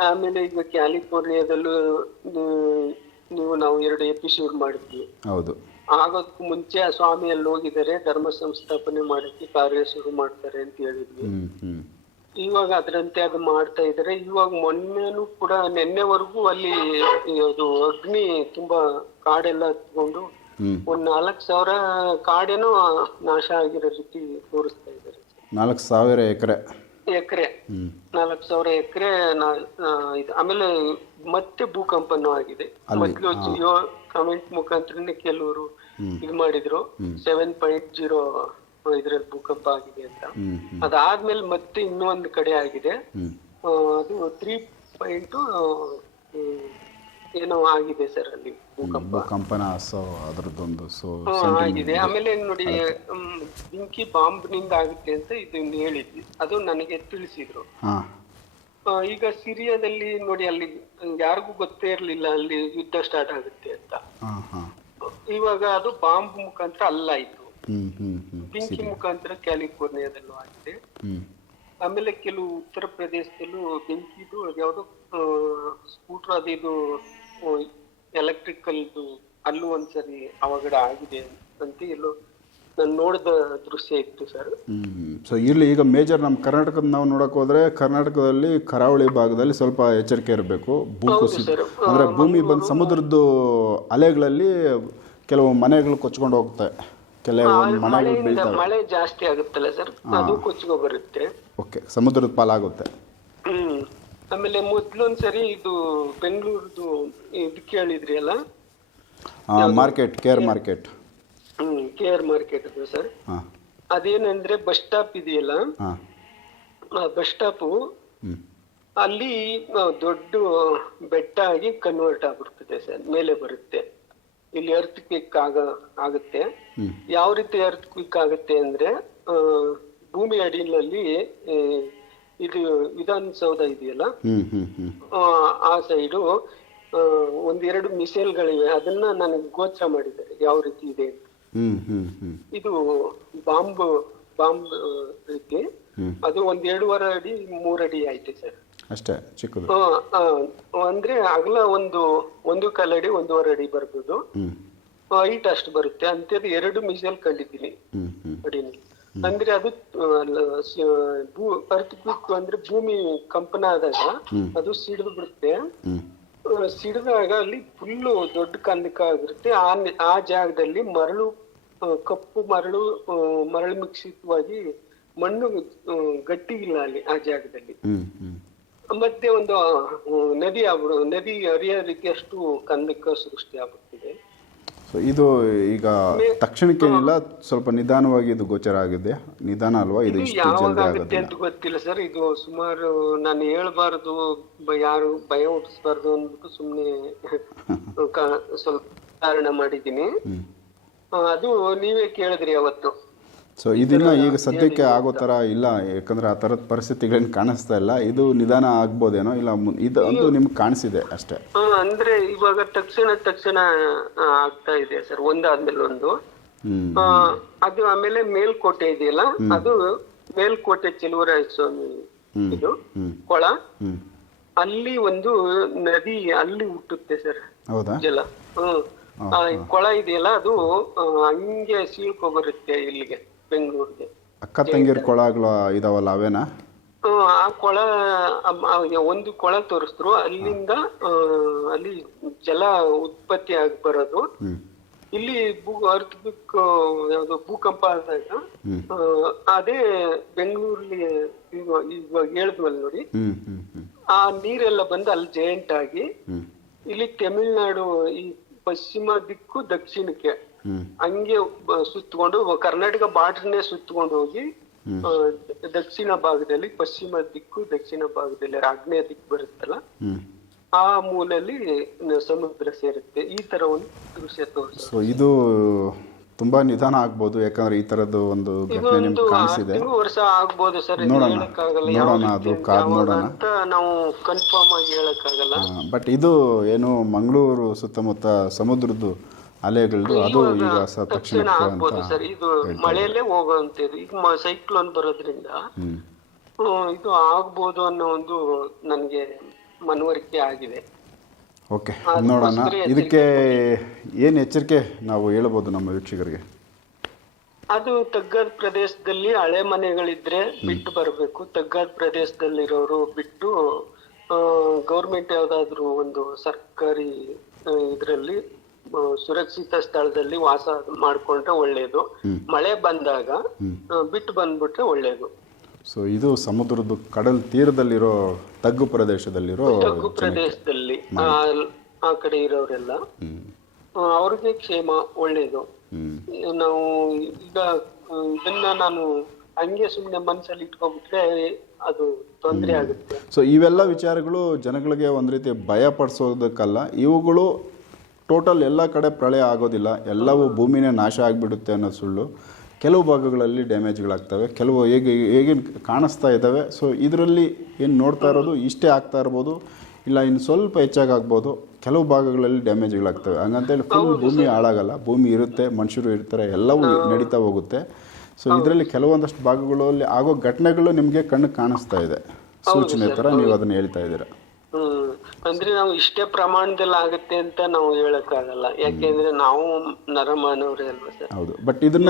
ಆಮೇಲೆ ಈಗ ಕ್ಯಾಲಿಫೋರ್ನಿಯಾದಲ್ಲೂ ನೀವು- ನೀವು ನಾವು ಎರಡು ಎಪಿಸೋಡ್ ಮಾಡಿದ್ವಿ. ಹೌದು. ಆಗೋದಕ್ಕೂ ಮುಂಚೆ ಆ ಸ್ವಾಮಿ ಅಲ್ಲಿ ಹೋಗಿದ್ದಾರೆ ಧರ್ಮ ಸಂಸ್ಥಾಪನೆ ಮಾಡಕ್ಕೆ ಕಾರ್ಯ ಶುರು ಮಾಡ್ತಾರೆ ಅಂತ ಹೇಳಿದ್ವಿ. ಹ್ಮ್ ಹ್ಮ್. ಇವಾಗ ಅದರಂತೆ ಅದು ಮಾಡ್ತಾ ಇದ್ದಾರೆ ಇವಾಗ ಮೊನ್ನೆನೂ ಕೂಡ ನಿನ್ನೆವರೆಗೂ ಅಲ್ಲಿ ಅದು ಅಗ್ನಿ ತುಂಬಾ ಕಾಡೆಲ್ಲ ಹತ್ಕೊಂಡು ಒಂದ್ ನಾಲ್ಕ್ ಸಾವಿರ ಕಾಡೇನೋ ನಾಶ ಆಗಿರೋ ರೀತಿ ತೋರಿಸ್ತಾ ಇದ್ದಾರೆ ನಾಲ್ಕು ಸಾವಿರ ಎಕರೆ. ಎಕರೆ. ನಾಲ್ಕ್ ಸಾವಿರ ಎಕರೆ ಇದು ಆಮೇಲೆ ಮತ್ತೆ ಭೂಕಂಪನೂ ಆಗಿದೆ. ಮೊದ್ಲು ಕಮೆಂಟ್ ಮುಖಾಂತರನೇ ಕೆಲವರು ಇದು ಮಾಡಿದ್ರು. ಸೆವೆನ್ ಪಾಯಿಂಟ್ ಜೀರೋ ಇದ್ರಲ್ಲಿ ಭೂಕಂಪ ಆಗಿದೆ ಅಂತ. ಅದಾದ್ಮೇಲೆ ಮತ್ತೆ ಇನ್ನೊಂದು ಕಡೆ ಆಗಿದೆ. ಅದು ತ್ರೀ ಪಾಯಿಂಟ್ ಏನೋ ಆಗಿದೆ ಸರ್ ಅಲ್ಲಿ ಭೂಕಂಪ. ಭೂಕಂಪನ ಅದರದ್ದೊಂದು ಆಗಿದೆ. ಆಮೇಲೆ ನೋಡಿ ಬೆಂಕಿ ಬಾಂಬ್ನಿಂದ ಆಗುತ್ತೆ ಅಂತ ಇದನ್ನ ಹೇಳಿದ್ವಿ. ಅದು ನನಗೆ ತಿಳಿಸಿದ್ರು. ಈಗ ಸಿರಿಯಾದಲ್ಲಿ ನೋಡಿ ಅಲ್ಲಿ ಯಾರಿಗೂ ಗೊತ್ತೇ ಇರ್ಲಿಲ್ಲ ಅಲ್ಲಿ ಯುದ್ಧ ಸ್ಟಾರ್ಟ್ ಆಗುತ್ತೆ ಅಂತ. ಇವಾಗ ಅದು ಬಾಂಬ್ ಮುಖಾಂತರ ಅಲ್ಲಾಯ್ತು ಬೆಂಕಿ ಮುಖಾಂತರ ಕ್ಯಾಲಿಫೋರ್ನಿಯಾದಲ್ಲೂ ಆಗಿದೆ. ಆಮೇಲೆ ಕೆಲವು ಉತ್ತರ ಪ್ರದೇಶದಲ್ಲೂ ಬೆಂಕಿದು ಯಾವುದೋ ಸ್ಕೂಟರ್ ಅದು ಇದು ಎಲೆಕ್ಟ್ರಿಕಲ್ ಅಲ್ಲೂ ಒಂದ್ಸರಿ ಅವಘಡ ಆಗಿದೆ ಅಂತ ಎಲ್ಲೋ ನಾನು ನೋಡಿದ ದೃಶ್ಯ ಇತ್ತು ಸರ್. ಹ್ಮ್ ಸೊ ಇಲ್ಲಿ ಈಗ ಮೇಜರ್ ನಮ್ಮ ಕರ್ನಾಟಕದ ನಾವು ನೋಡಕ್ ಹೋದ್ರೆ ಕರ್ನಾಟಕದಲ್ಲಿ ಕರಾವಳಿ ಭಾಗದಲ್ಲಿ ಸ್ವಲ್ಪ ಎಚ್ಚರಿಕೆ ಇರಬೇಕು. ಭೂಕುಸಿತ ಅಂದ್ರೆ ಭೂಮಿ ಬಂದು ಸಮುದ್ರದ್ದು ಅಲೆಗಳಲ್ಲಿ ಕೆಲವು ಮನೆಗಳು ಕೊಚ್ಕೊಂಡು ಹೋಗ್ತವೆ. ಕೆಲವೊಂದು ಮನೆಗಳು ಬೀಳ್ತವೆ. ಮಳೆ ಜಾಸ್ತಿ ಆಗುತ್ತಲ್ಲ ಸರ್? ಅದು ಕೊಚ್ಕೊ ಬರುತ್ತೆ. ಓಕೆ ಸಮುದ್ರದ ಪಾಲಾಗುತ್ತೆ. ಹ್ಮ್. ಆಮೇಲೆ ಮೊದ್ಲೊಂದ್ಸರಿ ಇದು ಬೆಂಗಳೂರದು ಇದು ಕೇಳಿದ್ರಿ ಅಲ್ಲ? Market care market. Hmm care market ಅದು ಸರ್. ಅದೇನಂದ್ರೆ ಬಸ್ ಸ್ಟಾಪ್ ಇದೆಯಲ್ಲ? ಬಸ್ ಸ್ಟಾಪು ಅಲ್ಲಿ ದೊಡ್ಡ ಬೆಟ್ಟ ಆಗಿ ಕನ್ವರ್ಟ್ ಆಗ್ಬಿಡ್ತದೆ ಸರ್ ಮೇಲೆ ಬರುತ್ತೆ. ಇಲ್ಲಿ ಅರ್ತ್ ಕ್ವಿಕ್ ಆಗ ಆಗುತ್ತೆ. ಯಾವ ರೀತಿ ಅರ್ತ್ ಕ್ವಿಕ್ ಆಗುತ್ತೆ ಅಂದ್ರೆ ಆ, ಭೂಮಿ ಅಡಿಯಲ್ಲಿ ಆ, ಇದು ವಿಧಾನಸೌಧ ಇದೆಯಲ್ಲ? ಆ, ಸೈಡು ಒಂದೆರಡು ಮಿಸೈಲ್ಗಳಿವೆ. ಅದನ್ನ ನನಗೆ ಗೋಚರ ಮಾಡಿದ್ದಾರೆ. ಯಾವ ರೀತಿ ಇದೆ ಇದು ಬಾಂಬ್ ಬಾಂಬ್ ರೀತಿ. ಅದು ಒಂದ್ ಎರಡೂವರೆ ಅಡಿ ಮೂರ್ ಅಡಿ ಐತೆ ಸರ್. ಅಷ್ಟೇ ಚಿಕ್ಕದು. ಅಂದ್ರೆ ಅಗಲ ಒಂದು ಒಂದು ಕಾಲಡಿ ಒಂದೂವರೆ ಅಡಿ ಬರ್ಬೋದು ಹೈಟ್ ಅಷ್ಟು ಬರುತ್ತೆ. ಅಂತ ಎರಡು ಮಿಸೈಲ್ ಕಲ್ಲಿದ್ದೀನಿ. ಅಡಿನಲ್ಲಿ ಅಂದ್ರೆ ಅದು ಅರ್ತ್ ಕ್ವಿಕ್ ಅಂದ್ರೆ ಭೂಮಿ ಕಂಪನ ಆದಾಗ ಅದು ಸಿಡಿದು ಬಿಡುತ್ತೆ. ಸಿಡಿದಾಗ ಅಲ್ಲಿ ಫುಲ್ಲು ದೊಡ್ಡ ಕಂದಕ ಆಗಿರುತ್ತೆ. ಆ ಆ ಜಾಗದಲ್ಲಿ ಮರಳು ಕಪ್ಪು ಮರಳು ಮರಳು ಮಿಶ್ರಿತವಾಗಿ ಮಣ್ಣು ಗಟ್ಟಿ ಇಲ್ಲ ಅಲ್ಲಿ ಆ ಜಾಗದಲ್ಲಿ. ಮತ್ತೆ ಒಂದು ನದಿ ಆಗ್ಬಿಡು ನದಿ ಹರಿಯ ರೀತಿಯಷ್ಟು ಕಂದಕ ಸೃಷ್ಟಿ ಆಗುತ್ತಿದೆ ಸೊ ಇದು ಈಗ ತಕ್ಷಣಕ್ಕೇನಿಲ್ಲ ಸ್ವಲ್ಪ ನಿಧಾನವಾಗಿ ಇದು ಗೋಚರ ಆಗಿದೆ? ನಿಧಾನ ಅಲ್ವಾ? ಇದು ಇದು ಇಷ್ಟು ಜಲ್ದಿ ಆಗುತ್ತೆ ಅಂತ ಗೊತ್ತಿಲ್ಲ ಸರ್. ಇದು ಸುಮಾರು ನಾನು ಹೇಳ್ಬಾರ್ದು ಯಾರು ಭಯ ಹುಟ್ಟಿಸಬಾರ್ದು ಅಂದ್ಬಿಟ್ಟು ಸುಮ್ನೆ ಕ- ಸ್ವಲ್ಪ ಕಾರಣ ಮಾಡಿದ್ದೀನಿ. ಅದು ನೀವೇ ಕೇಳಿದ್ರಿ ಅವತ್ತು ಸೊ ಇದನ್ನ ಈಗ ಸದ್ಯಕ್ಕೆ ಆಗೋ ಥರ ಇಲ್ಲ. ಯಾಕಂದ್ರೆ ಆ ಥರದ ಪರಿಸ್ಥಿತಿಗಳೇನು ಕಾಣಿಸ್ತಾ ಇಲ್ಲ. ಇದು ನಿಧಾನ ಆಗ್ಬೋದೇನೋ ಇಲ್ಲ ಇದು ಒಂದು ನಿಮ್ಗೆ ಕಾಣಿಸಿದೆ ಅಷ್ಟೇ. ಅಂದ್ರೆ ಇವಾಗ ತಕ್ಷಣ ತಕ್ಷಣ ಆಗ್ತಾ ಇದೆ ಸರ್. ಒಂದಾದ್ಮೇಲೆ ಒಂದು. ಅದು ಆಮೇಲೆ ಮೇಲ್ಕೋಟೆ ಇದೆಯಲ್ಲ ಅದು ಮೇಲ್ಕೋಟೆ ಚೆಲುವರಾಯ ಸ್ವಾಮಿ ಇದು ಕೊಳ. ಅಲ್ಲಿ ಒಂದು ನದಿ ಅಲ್ಲಿ ಹುಟ್ಟುತ್ತೆ ಸರ್. ಹೌದಾ? ಜಲ. ಹ್ಮ್. ಕೊಳ ಇದೆಯಲ್ಲ ಅದು ಹಂಗೆ ಸೀಳ್ಕೊ ಬರುತ್ತೆ ಇಲ್ಲಿಗೆ. ಬೆಂಗಳೂರಿಗೆ. ಅಕ್ಕ ತಂಗಿರ ಕೊಳಗಳು ಇದಾವಲ್ಲ ಅವೇನಾ? ಆ ಕೊಳ ಒಂದು ಕೊಳ ತೋರಿಸಿದ್ರು. ಅಲ್ಲಿಂದ ಅಲ್ಲಿ ಜಲ ಉತ್ಪತ್ತಿ ಆಗಿ ಬರೋದು. ಇಲ್ಲಿ ಭೂ ಅರ್ಥಕ್ವಿಕ್ ಯಾವುದು ಭೂಕಂಪ ಆದಾಗ ಅದೇ ಬೆಂಗಳೂರಲ್ಲಿ ಇವಾಗ ಹೇಳಿದ್ವಲ್ಲ ನೋಡಿ. ಆ ನೀರೆಲ್ಲ ಬಂದು ಅಲ್ಲಿ ಜೈಂಟ್ ಆಗಿ ಇಲ್ಲಿ ತಮಿಳ್ನಾಡು ಈ ಪಶ್ಚಿಮ ದಿಕ್ಕು ದಕ್ಷಿಣಕ್ಕೆ. ಹಂಗೆ ಸುತ್ತಕೊಂಡು ಕರ್ನಾಟಕ ಬಾರ್ಡರ್ನೇ ಸುತ್ತಕೊಂಡು ಹೋಗಿ ದಕ್ಷಿಣ ಭಾಗದಲ್ಲಿ ಪಶ್ಚಿಮ ದಿಕ್ಕು ದಕ್ಷಿಣ ಭಾಗದಲ್ಲಿ ಆಗ್ನೇಯ ದಿಕ್ಕು ಬರುತ್ತಲ್ಲ ಆ ಮೂಲೆಯಲ್ಲಿ ಸಮುದ್ರ ಸೇರುತ್ತೆ. ಈ ತರ ಒಂದು ದೃಶ್ಯ ತೋರಿಸ ಇದು ತುಂಬಾ ನಿಧಾನ ಆಗ್ಬೋದು ಯಾಕಂದ್ರೆ ಈ ತರದ್ದು ಒಂದು ಘಟನೆ ನಿಮ್ಗೆ ಕಾಣಿಸಿದೆ. ವರ್ಷ ಆಗ್ಬೋದು ಸರ್ ನೋಡೋಣ. ನೋಡೋಣ, ಅದು ರೀತಿ ಕಾದ್ ನೋಡೋಣ. ಅಂತ ನಾವು ಕನ್ಫರ್ಮ್ ಆಗಿ ಹೇಳಕ್ಕಾಗಲ್ಲ. ಬಟ್ ಇದು ಏನು ಮಂಗಳೂರು ಸುತ್ತಮುತ್ತ ಸಮುದ್ರದ್ದು ಅಲೆಗಳದ್ದು ಅದು ಈಗ ತಕ್ಷಣ ಆಗ್ಬೋದು ಸರ್. ಇದು ಮಳೆಯಲ್ಲೇ ಹೋಗುವಂತದ್ದು ಈಗ ಸೈಕ್ಲೋನ್ ಬರೋದ್ರಿಂದ ಇದು ಆಗ್ಬೋದು ಅನ್ನೋ ಒಂದು ನನಗೆ ಮನವರಿಕೆ ಆಗಿದೆ. ಓಕೆ ನೋಡೋಣ. ಇದಕ್ಕೆ ಏನು ಎಚ್ಚರಿಕೆ ನಾವು ಹೇಳ್ಬೋದು ನಮ್ಮ ವೀಕ್ಷಕರಿಗೆ? ಅದು ತಗ್ಗದ ಪ್ರದೇಶದಲ್ಲಿ ಹಳೆ ಮನೆಗಳಿದ್ರೆ ಬಿಟ್ಟು ಬರಬೇಕು. ತಗ್ಗದ ಪ್ರದೇಶದಲ್ಲಿರೋರು ಬಿಟ್ಟು ಗೌರ್ಮೆಂಟ್ ಯಾವ್ದಾದ್ರು ಒಂದು ಸರ್ಕಾರಿ ಇದರಲ್ಲಿ ಸುರಕ್ಷಿತ ಸ್ಥಳದಲ್ಲಿ ವಾಸ ಮಾಡ್ಕೊಂಡ್ರೆ ಒಳ್ಳೇದು. ಮಳೆ ಬಂದಾಗ ಬಿಟ್ಟು ಬಂದ್ಬಿಟ್ರೆ ಒಳ್ಳೇದು. ಸೊ ಇದು ಸಮುದ್ರದ ಕಡಲ್ ತೀರದಲ್ಲಿರೋ ತಗ್ಗು ಪ್ರದೇಶದಲ್ಲಿರೋ ತಗ್ಗು ಪ್ರದೇಶದಲ್ಲಿ ಆ ಕಡೆ ಇರೋರೆಲ್ಲ ಅವ್ರಿಗೆ ಕ್ಷೇಮ ಒಳ್ಳೇದು. ನಾವು ಈಗ ಇದನ್ನ ನಾನು ಹಂಗೆ ಸುಮ್ಮನೆ ಮನಸ್ಸಲ್ಲಿ ಇಟ್ಕೊಂಡ್ಬಿಟ್ರೆ ಅದು ತೊಂದರೆ ಆಗುತ್ತೆ. ಸೊ ಇವೆಲ್ಲ ವಿಚಾರಗಳು ಜನಗಳಿಗೆ ಒಂದು ರೀತಿ ಭಯ ಪಡಿಸೋದಕ್ಕಲ್ಲ ಇವುಗಳು ಟೋಟಲ್ ಎಲ್ಲ ಕಡೆ ಪ್ರಳಯ ಆಗೋದಿಲ್ಲ. ಎಲ್ಲವೂ ಭೂಮಿನೇ ನಾಶ ಆಗಿಬಿಡುತ್ತೆ ಅನ್ನೋ ಸುಳ್ಳು. ಕೆಲವು ಭಾಗಗಳಲ್ಲಿ ಡ್ಯಾಮೇಜ್ಗಳಾಗ್ತವೆ. ಕೆಲವು ಹೇಗೆ ಹೇಗೇನು ಕಾಣಿಸ್ತಾ ಇದ್ದಾವೆ. ಸೊ ಇದರಲ್ಲಿ ಏನು ನೋಡ್ತಾ ಇರೋದು? ಇಷ್ಟೇ ಆಗ್ತಾ ಇರ್ಬೋದು. ಇಲ್ಲ ಇನ್ನು ಸ್ವಲ್ಪ ಹೆಚ್ಚಾಗಿ ಆಗ್ಬೋದು. ಕೆಲವು ಭಾಗಗಳಲ್ಲಿ ಡ್ಯಾಮೇಜ್ಗಳಾಗ್ತವೆ. ಹಂಗಂತೇಳಿ ಫುಲ್ ಭೂಮಿ ಹಾಳಾಗಲ್ಲ. ಭೂಮಿ ಇರುತ್ತೆ ಮನುಷ್ಯರು ಇರ್ತಾರೆ ಎಲ್ಲವೂ ನಡೀತಾ ಹೋಗುತ್ತೆ. ಸೊ ಇದರಲ್ಲಿ ಕೆಲವೊಂದಷ್ಟು ಭಾಗಗಳಲ್ಲಿ ಆಗೋ ಘಟನೆಗಳು ನಿಮಗೆ ಕಣ್ಣು ಕಾಣಿಸ್ತಾ ಇದೆ. ಸೂಚನೆ ಥರ ನೀವು ಅದನ್ನು ಹೇಳ್ತಾ ಇದ್ದೀರಾ? ಅಂದ್ರೆ ನಾವು ಇಷ್ಟೇ ಪ್ರಮಾಣದಲ್ಲಿ ಆಗುತ್ತೆ ಅಂತ ನಾವು ಹೇಳಕ್ಕಾಗಲ್ಲ. ಯಾಕೆಂದ್ರೆ ನಾವು ನರಮಾನವರೇ ಅಲ್ವಾ ಸರ್? ಹೌದು. ಬಟ್ ಇದನ್ನ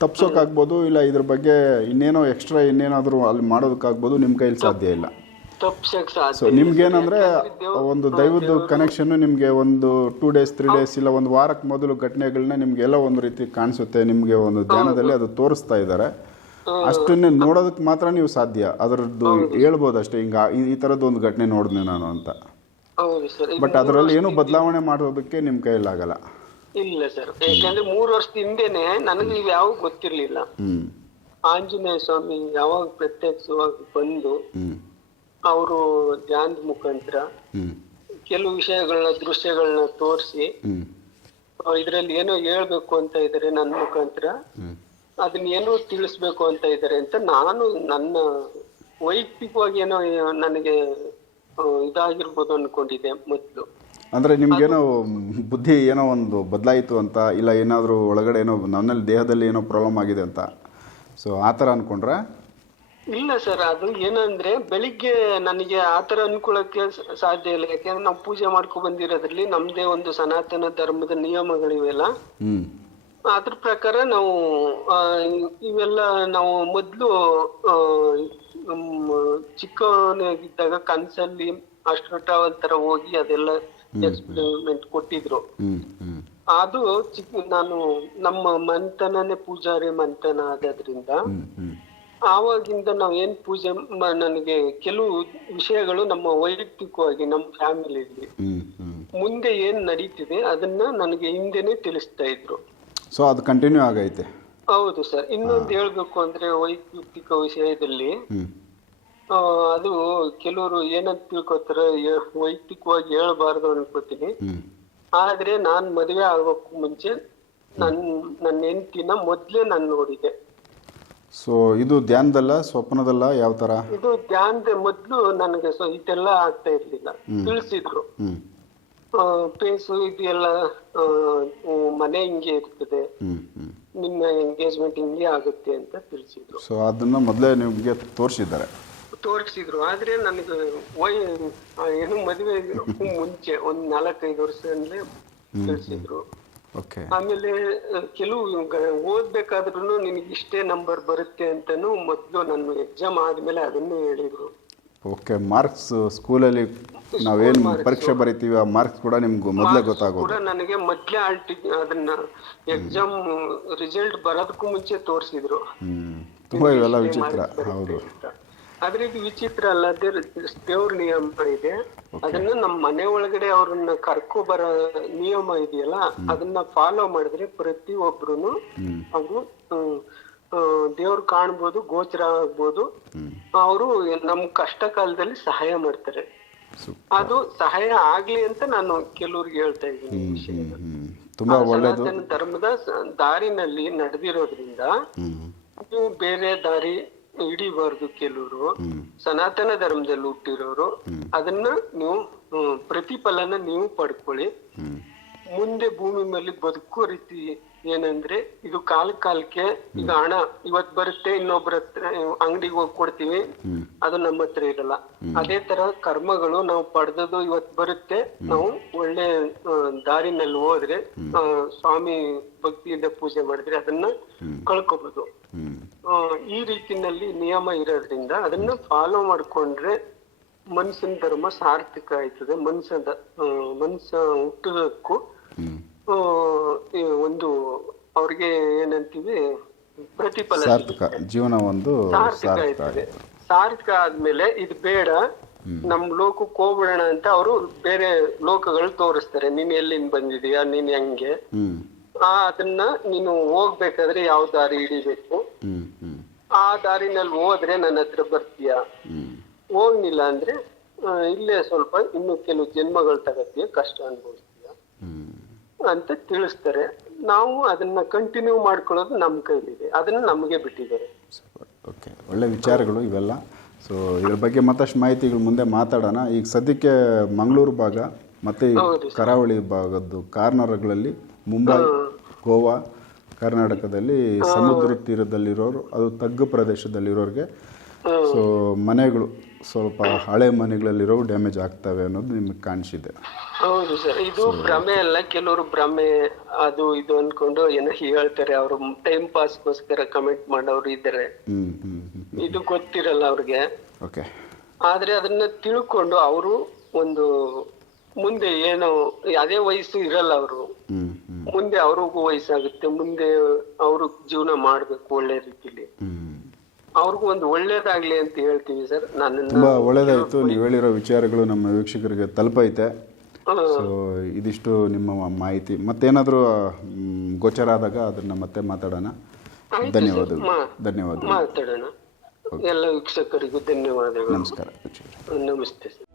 ತಪ್ಸೋಕ್ಕಾಗ್ಬೋದು ಇಲ್ಲ ಇದ್ರ ಬಗ್ಗೆ ಇನ್ನೇನೋ ಎಕ್ಸ್ಟ್ರಾ ಇನ್ನೇನಾದರೂ ಅಲ್ಲಿ ಮಾಡೋದಕ್ಕಾಗ್ಬೋದು ನಿಮ್ಮ ಕೈಲಿ ಸಾಧ್ಯ ಇಲ್ಲ. ಸೊ ನಿಮ್ಗೇನಂದ್ರೆ ಒಂದು ದೈವದ ಕನೆಕ್ಷನ್ ನಿಮಗೆ ಒಂದು ಟೂ ಡೇಸ್ ತ್ರೀ ಡೇಸ್ ಇಲ್ಲ ಒಂದು ವಾರಕ್ಕೆ ಮೊದಲು ಘಟನೆಗಳನ್ನ ನಿಮ್ಗೆಲ್ಲ ಒಂದು ರೀತಿ ಕಾಣಿಸುತ್ತೆ ನಿಮಗೆ ಒಂದು ಧ್ಯಾನದಲ್ಲಿ ಅದು ತೋರಿಸ್ತಾ ಇದ್ದಾರೆ ಅಷ್ಟನ್ನೇ ನೋಡೋದಕ್ಕೆ ಮಾತ್ರ ನೀವು ಸಾಧ್ಯ. ಅದರದ್ದು ಹೇಳ್ಬೋದು ಅಷ್ಟೇ ಹಿಂಗ ಈ- ಥರದ್ದು ಒಂದು ಘಟನೆ ನೋಡ್ದೆ ನಾನು ಅಂತ. ಹೌದು ಸರ್. ಬಟ್ ಅದರಲ್ಲಿ ಏನು ಬದಲಾವಣೆ ಮಾಡೋದಕ್ಕೆ ನಿಮ್ಮ ಆಗಲ್ಲ ಇಲ್ಲ ಸರ್. ಯಾಕಂದ್ರೆ ಮೂರು ವರ್ಷದ ಹಿಂದೆನೆ ನನಗೆ ಇವ್ ಯಾವಾಗ ಗೊತ್ತಿರ್ಲಿಲ್ಲ. ಆಂಜನೇಯ ಸ್ವಾಮಿ ಯಾವಾಗ ಪ್ರತ್ಯಕ್ಷವಾಗಿ ಬಂದು ಅವರು ಧ್ಯಾನದ ಮುಖಾಂತರ ಕೆಲವು ವಿಷಯಗಳನ್ನ ದೃಶ್ಯಗಳನ್ನ ತೋರಿಸಿ ಇದ್ರಲ್ಲಿ ಏನೋ ಹೇಳ್ಬೇಕು ಅಂತ ಇದ್ದಾರೆ ನನ್ನ ಮುಖಾಂತರ. ಅದನ್ನ ಏನೋ ತಿಳಿಸ್ಬೇಕು ಅಂತ ಇದ್ದಾರೆ ಅಂತ ನಾನು ನನ್ನ ವೈಯಕ್ತಿಕವಾಗಿ ಏನೋ ನನಗೆ ಇದಾಗಿರ್ಬೋದು ಅನ್ಕೊಂಡಿದ್ದೆ ಮೊದ್ಲು. ಅಂದರೆ ನಿಮ್ಗೇನೋ ಬುದ್ಧಿ ಏನೋ ಒಂದು ಬದಲಾಯಿತು ಅಂತ ಇಲ್ಲ ಏನಾದರೂ ಒಳಗಡೆ ಏನೋ ನನ್ನಲ್ಲಿ ದೇಹದಲ್ಲಿ ಏನೋ ಪ್ರಾಬ್ಲಮ್ ಆಗಿದೆ ಅಂತ. ಸೊ ಆ ಥರ ಅನ್ಕೊಂಡ್ರೆ? ಇಲ್ಲ ಸರ್ ಅದು ಏನಂದ್ರೆ ಬೆಳಿಗ್ಗೆ ನನಗೆ ಆತರ ಅನ್ಕೊಳಕ್ಕೆ ಸ- ಸಾಧ್ಯ ಇಲ್ಲ. ಯಾಕೆಂದ್ರೆ ನಾವು ಪೂಜೆ ಮಾಡ್ಕೊ ಬಂದಿರೋದ್ರಲ್ಲಿ ನಮ್ದೇ ಒಂದು ಸನಾತನ ಧರ್ಮದ ನಿಯಮಗಳಿವೆಲ್ಲ. ಅದ್ರ ಪ್ರಕಾರ ನಾವು ಇವೆಲ್ಲ ನಾವು ಮೊದಲು ಚಿಕ್ಕವನಾಗಿದ್ದಾಗ ಕನಸಲ್ಲಿ ಅಷ್ಟು ಟ್ರಾವೆಲ್ ತರ ಹೋಗಿ ಅದೆಲ್ಲ ಎಕ್ಸ್ಪೆರಿಮೆಂಟ್ ಕೊಟ್ಟಿದ್ರು. ಅದು ಚಿಕ್ಕ ನಾನು ನಮ್ಮ ಮಂತನನೇ ಪೂಜಾರಿ ಮಂತನ ಆದ್ರಿಂದ ಆವಾಗಿಂದ ನಾವ್ ಏನ್ ಪೂಜೆ ನನಗೆ ಕೆಲವು ವಿಷಯಗಳು ನಮ್ಮ ವೈಯಕ್ತಿಕವಾಗಿ ನಮ್ಮ ಫ್ಯಾಮಿಲಿಯಲ್ಲಿ ಮುಂದೆ ಏನ್ ನಡೀತಿದೆ ಅದನ್ನ ನನಗೆ ಹಿಂದೆನೆ ತಿಳಿಸ್ತಾ ಇದ್ರು. ಸೊ ಅದು ಕಂಟಿನ್ಯೂ ಆಗೈತೆ. ಹೌದು ಸರ್. ಇನ್ನೊಂದು ಹೇಳ್ಬೇಕು ಅಂದ್ರೆ ವೈಯಕ್ತಿಕ ವಿಷಯದಲ್ಲಿ ಆ, ಅದು ಕೆಲವರು ಏನಂತ ತಿಳ್ಕೊತಾರೆ ವೈಯಕ್ತಿಕವಾಗಿ ಹೇಳ್ಬಾರ್ದು ಅನ್ಕೋತೀನಿ. ಆದ್ರೆ ನಾನ್ ಮದುವೆ ಆಗೋಕ್ಕೂ ಮುಂಚೆ ನನ್ ನನ್ನ ಹೆಂಡತಿನ ಮೊದ್ಲೇ ನಾನು ನೋಡಿದೆ. ಸೊ ಇದು ಧ್ಯಾನದಲ್ಲ ಸ್ವಪ್ನದಲ್ಲ ಯಾವ ತರ ಇದು ಧ್ಯಾನದ ಮೊದ್ಲು ನನಗೆ ಸೊ ಇದೆಲ್ಲ ಆಗ್ತಾ ಇರ್ಲಿಲ್ಲ. ತಿಳಿಸಿದ್ರು. ಹ್ಞೂ ಇದು ಎಲ್ಲ ಮನೆ ಹಿಂಗೆ ಇರ್ತದೆ. ನಿಮ್ಮ ಎಂಗೇಜ್ಮೆಂಟ್ ಹಿಂಗೆ ಆಗುತ್ತೆ ಅಂತ ತಿಳಿಸಿದ್ರು. ಸೊ ಅದನ್ನ ಮೊದಲೇ ನಿಮಗೆ ತೋರಿಸಿದ್ದಾರೆ. ತೋರಿಸಿದ್ರು. ಆದ್ರೆ ನನಗೆ ವಯ ಆ, ಏನು ಮದುವೆ ಮುಂಚೆ ಒಂದ್ ನಾಲ್ಕೈದು ವರ್ಷದಲ್ಲೇ ತಿಳಿಸಿದ್ರು. ಓಕೆ ಆಮೇಲೆ ಕೆಲವು ಓದ್ಬೇಕಾದ್ರೂ ನಿನಗೆ ಇಷ್ಟೇ ನಂಬರ್ ಬರುತ್ತೆ ಅಂತಾನು ಮೊದ್ಲು ನನ್ನ ಎಕ್ಸಾಮ್ ಆದ್ಮೇಲೆ ಅದನ್ನೇ ಹೇಳಿದ್ರು. ಓಕೆ ಮಾರ್ಕ್ಸ್ ಸ್ಕೂಲಲ್ಲಿ ನಾವೇನು ಪರೀಕ್ಷೆ ಬರಿತೀವಿ ಆ ಮಾರ್ಕ್ಸ್ ಕೂಡ ನಿಮ್ಗೆ ಮೊದಲೇ ಗೊತ್ತಾಗೋದು. ಕೂಡ ನನಗೆ ಮೊದ್ಲೇ ಆಲ್ಟಿ ಅದನ್ನ ಎಕ್ಸಾಮ್ ರಿಸಲ್ಟ್ ಬರೋದಕ್ಕೂ ಮುಂಚೆ ತೋರಿಸಿದ್ರು. ತುಂಬಾ ತುಂಬ ಇವೆಲ್ಲ ವಿಚಿತ್ರ ಹೌದು. ಆದ್ರೆ ಇದು ವಿಚಿತ್ರ ಅಲ್ಲ ದೇವ್ರ ನಿಯಮ ಇದೆ. ಅದನ್ನ ನಮ್ಮ ಮನೆ ಒಳಗಡೆ ಅವ್ರನ್ನ ಕರ್ಕೊ ಬರೋ ನಿಯಮ ಇದೆಯಲ್ಲ ಅದನ್ನ ಫಾಲೋ ಮಾಡಿದ್ರೆ ಪ್ರತಿ ಒಬ್ರು ಅದು ದೇವ್ರು ಕಾಣ್ಬೋದು ಗೋಚರ ಆಗ್ಬೋದು. ಅವರು ನಮ್ ಕಷ್ಟ ಕಾಲದಲ್ಲಿ ಸಹಾಯ ಮಾಡ್ತಾರೆ. ಅದು ಸಹಾಯ ಆಗ್ಲಿ ಅಂತ ನಾನು ಕೆಲವ್ರಿಗೆ ಹೇಳ್ತಾ ಇದ್ದೀನಿ ತುಂಬಾ. ಒಳ್ಳೆಯದು ಧರ್ಮದ ದಾರಿನಲ್ಲಿ ನಡೆದಿರೋದ್ರಿಂದ ನೀವು ಬೇರೆ ದಾರಿ ಹಿಡಿಬಾರ್ದು ಕೆಲವರು. ಸನಾತನ ಧರ್ಮದಲ್ಲಿ ಹುಟ್ಟಿರೋರು. ಅದನ್ನ ನೀವು ಪ್ರತಿಫಲನ ನೀವು ಪಡ್ಕೊಳ್ಳಿ. ಮುಂದೆ ಭೂಮಿ ಮೇಲೆ ಬದುಕೋ ರೀತಿ ಏನಂದ್ರೆ ಇದು ಕಾಲ ಕಾಲಕ್ಕೆ ಈಗ ಹಣ ಇವತ್ ಬರುತ್ತೆ ಇನ್ನೊಬ್ಬರ ಹತ್ರ ಅಂಗಡಿಗೆ ಹೋಗಿ ಕೊಡ್ತೀವಿ. ಅದು ನಮ್ಮ ಹತ್ರ ಇರಲ್ಲ. ಅದೇ ತರ ಕರ್ಮಗಳು ನಾವು ಪಡೆದದು ಇವತ್ ಬರುತ್ತೆ. ನಾವು ಒಳ್ಳೆ ದಾರಿನಲ್ಲಿ ಹೋದ್ರೆ ಆ, ಸ್ವಾಮಿ ಭಕ್ತಿಯಿಂದ ಪೂಜೆ ಮಾಡಿದ್ರೆ ಅದನ್ನ ಕಳ್ಕೊಬಹುದು ಆ, ಈ ರೀತಿನಲ್ಲಿ ನಿಯಮ ಇರೋದ್ರಿಂದ ಅದನ್ನ ಫಾಲೋ ಮಾಡ್ಕೊಂಡ್ರೆ ಮನ್ಸಿನ ಧರ್ಮ ಸಾರ್ಥಕ ಆಯ್ತದೆ. ಮನ್ಸದ ಮನ್ಸ ಹುಟ್ಟೋದಕ್ಕೂ ಒಂದು ಅವ್ರಿಗೆ ಏನಂತೀವಿ ಪ್ರತಿಫಲ ಸಾರ್ಥಕ ಜೀವನ ಒಂದು ಸಾರ್ಥಕ ಸಾರ್ಥಕ ಸಾರ್ಥಕ ಆದ್ಮೇಲೆ ಇದು ಬೇಡ. ನಮ್ ಲೋಕಕ್ಕೆ ಹೋಗ್ಬಿಡೋಣ ಅಂತ ಅವರು ಬೇರೆ ಲೋಕಗಳು ತೋರಿಸ್ತಾರೆ. ನೀನ್ ಎಲ್ಲಿಂದ ಬಂದಿದೀಯಾ ನೀನ್ ಹೆಂಗೆ? ಆ ಅದನ್ನ ನೀನು ಹೋಗ್ಬೇಕಾದ್ರೆ ಯಾವ ದಾರಿ ಹಿಡಿಬೇಕು? ಆ ದಾರಿನಲ್ಲಿ ಹೋದ್ರೆ ನನ್ನ ಹತ್ರ ಬರ್ತೀಯ? ಹೋಗ್ಲಿಲ್ಲ ಅಂದ್ರೆ ಇಲ್ಲೇ ಸ್ವಲ್ಪ ಇನ್ನು ಕೆಲವು ಜನ್ಮಗಳು ತಗತ್ತೀಯ ಕಷ್ಟ ಹ್ಞೂ ಅಂತ ತಿಳಿಸ್ತಾರೆ. ನಾವು ಅದನ್ನ ಕಂಟಿನ್ಯೂ ಮಾಡ್ಕೊಳ್ಳೋದು ನಮ್ಮ ಕೈಲಿದೆ. ಅದನ್ನ ನಮಗೆ ಬಿಟ್ಟಿದ್ದಾರೆ. ಓಕೆ. ಒಳ್ಳೆ ವಿಚಾರಗಳು ಇವೆಲ್ಲ. ಸೊ ಇದ್ರ ಬಗ್ಗೆ ಮತ್ತಷ್ಟು ಮಾಹಿತಿಗಳು ಮುಂದೆ ಮಾತಾಡೋಣ. ಈಗ ಸದ್ಯಕ್ಕೆ ಮಂಗಳೂರು ಭಾಗ ಮತ್ತು ಕರಾವಳಿ ಭಾಗದ್ದು ಕಾರ್ನರ್ಗಳಲ್ಲಿ ಮುಂಬೈ ಗೋವಾ ಕರ್ನಾಟಕದಲ್ಲಿ ಸಮುದ್ರ ತೀರದಲ್ಲಿರೋರು ಅದು ತಗ್ಗು ಪ್ರದೇಶದಲ್ಲಿರೋರಿಗೆ. ಸೊ ಮನೆಗಳು ಸ್ವಲ್ಪ ಹಳೆ ಮನೆಗಳಲ್ಲಿರೋ ಡ್ಯಾಮೇಜ್ ಆಗ್ತವೆ ಅನ್ನೋದು ನಿಮಗೆ ಕಾಣಿಸಿದೆ. ಹೌದು ಸರ್ ಇದು ಭ್ರಮೆ ಅಲ್ಲ ಕೆಲವರು ಭ್ರಮೆ ಅದು ಇದು ಅನ್ಕೊಂಡು ಏನೋ ಹೇಳ್ತಾರೆ ಅವರು ಟೈಮ್ ಪಾಸ್ಗೋಸ್ಕರ ಕಮೆಂಟ್ ಮಾಡೋರು ಇದ್ದಾರೆ ಇದು ಗೊತ್ತಿರಲ್ಲ ಅವ್ರಿಗೆ. ಓಕೆ ಆದ್ರೆ ಅದನ್ನ ತಿಳ್ಕೊಂಡು ಅವರು ಒಂದು ಮುಂದೆ ಏನು ಅದೇ ವಯಸ್ಸು ಇರಲ್ಲ ಅವರು. ಮುಂದೆ ಅವ್ರಿಗೂ ವಯಸ್ಸಾಗುತ್ತೆ ಮುಂದೆ ಅವರು ಜೀವನ ಮಾಡ್ಬೇಕು ಒಳ್ಳೆ ರೀತಿಲಿ. ಅವ್ರಿಗೂ ಒಂದು ಒಳ್ಳೇದಾಗ್ಲಿ ಅಂತ ಹೇಳ್ತೀವಿ ಸರ್. ನನ್ನ ಒಳ್ಳೇದಾಯ್ತು. ನೀವು ಹೇಳಿರೋ ವಿಚಾರಗಳು ನಮ್ಮ ವೀಕ್ಷಕರಿಗೆ ತಲುಪೈತೆ. ಸೊ ಇದಿಷ್ಟು ನಿಮ್ಮ ಮಾಹಿತಿ. ಮತ್ತೇನಾದರೂ ಗೋಚರ ಆದಾಗ ಅದನ್ನ ಮತ್ತೆ ಮಾತಾಡೋಣ. ಧನ್ಯವಾದಗಳು. ಧನ್ಯವಾದಗಳು. ಮಾತಾಡೋಣ. ಎಲ್ಲ ವೀಕ್ಷಕರಿಗೂ ಧನ್ಯವಾದಗಳು. ನಮಸ್ಕಾರ. ನಮಸ್ತೆ ಸರ್.